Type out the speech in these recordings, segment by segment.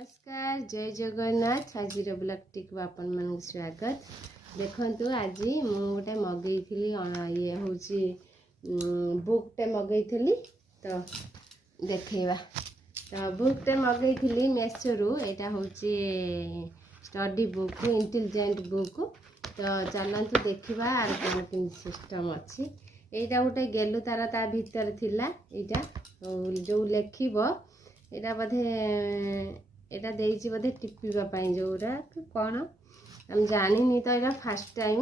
नमस्कार जय जगन्नाथ आज ब्लॉग को आपण मन स्वागत देखंतु आज मु गोटे मगेइथिली ये हूँ बुकटे मगेइथिली तो देखा तो बुकटे मगेइथिली मेसोरू यहाँ हूँ स्टडी बुक इंटेलिजेंट बुक तो चलतु देखा आर कौन कि सिस्टम अच्छी यहाँ गोटे गेलु तार ता भीतर थिला यहाँ जो लेखिब यहाँ बोधे यहाँ देती बोधे टिपाई जोरा कौन आम जानी तो यहाँ फास्ट टाइम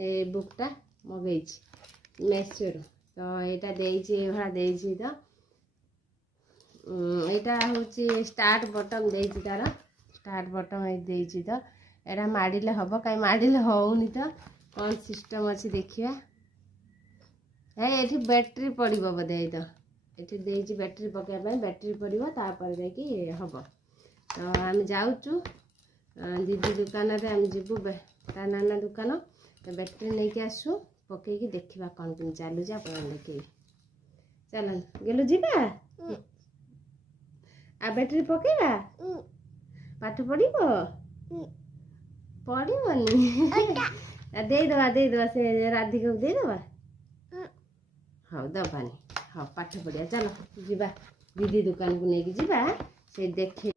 ये बुकटा मगई मेसोर तो यहाँ देती तो यहाँ हूँ स्टार्ट बटन देती तार स्टार्ट बटन देती तो यहाँ माड़े हम कहीं माड़े होनी तो कौन सिस्टम अच्छी देखा है ये बैटेरी पड़ो बोधे तो ये देती बैटेरी पकड़ा बैटेरी पड़ो तापर जा हम तो आम जाऊँ दीदी दुकान आम जीवु ता नाना दुकान तो बैटेरी नहीं कि आसु पकईकि देखा कौन कि चलू आप देखे चल गेलु जीवा आ बैटेरी पकेगा पाठ पढ़ पढ़नी देदवा से राधिका को देदवा हाँ दबानी हाँ पाठ पढ़िया चल जीवा दीदी दुकान को लेकिन जीवा से देखे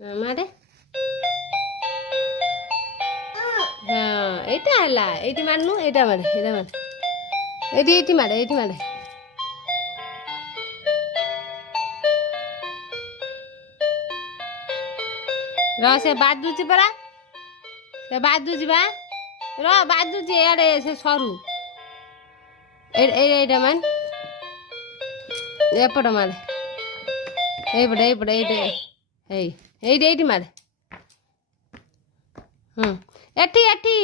मारे हाँ यहाँ है ये मारनु यहाँ मारे ये मारे से बाजुची परा से बाजुची बा बाजुची एडे से सरू एटा मान एपट मारे ये मारे एठी एठी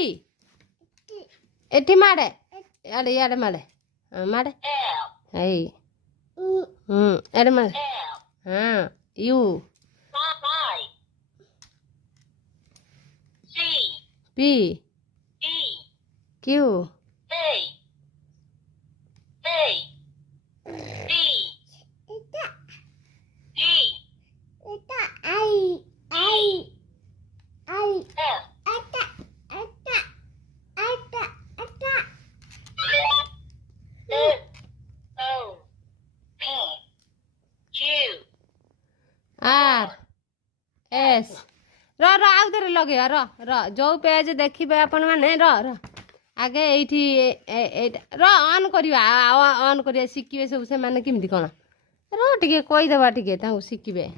एठी मारे याडे याडे मारे मारे एडे मारे हाँ U P Q R S आउ थे लगे जो पेज देखिए आपण मैंने आगे ये ऑन करवा शिखे सब से माने किमिति कौन टे कहीदेवा टे शिखे।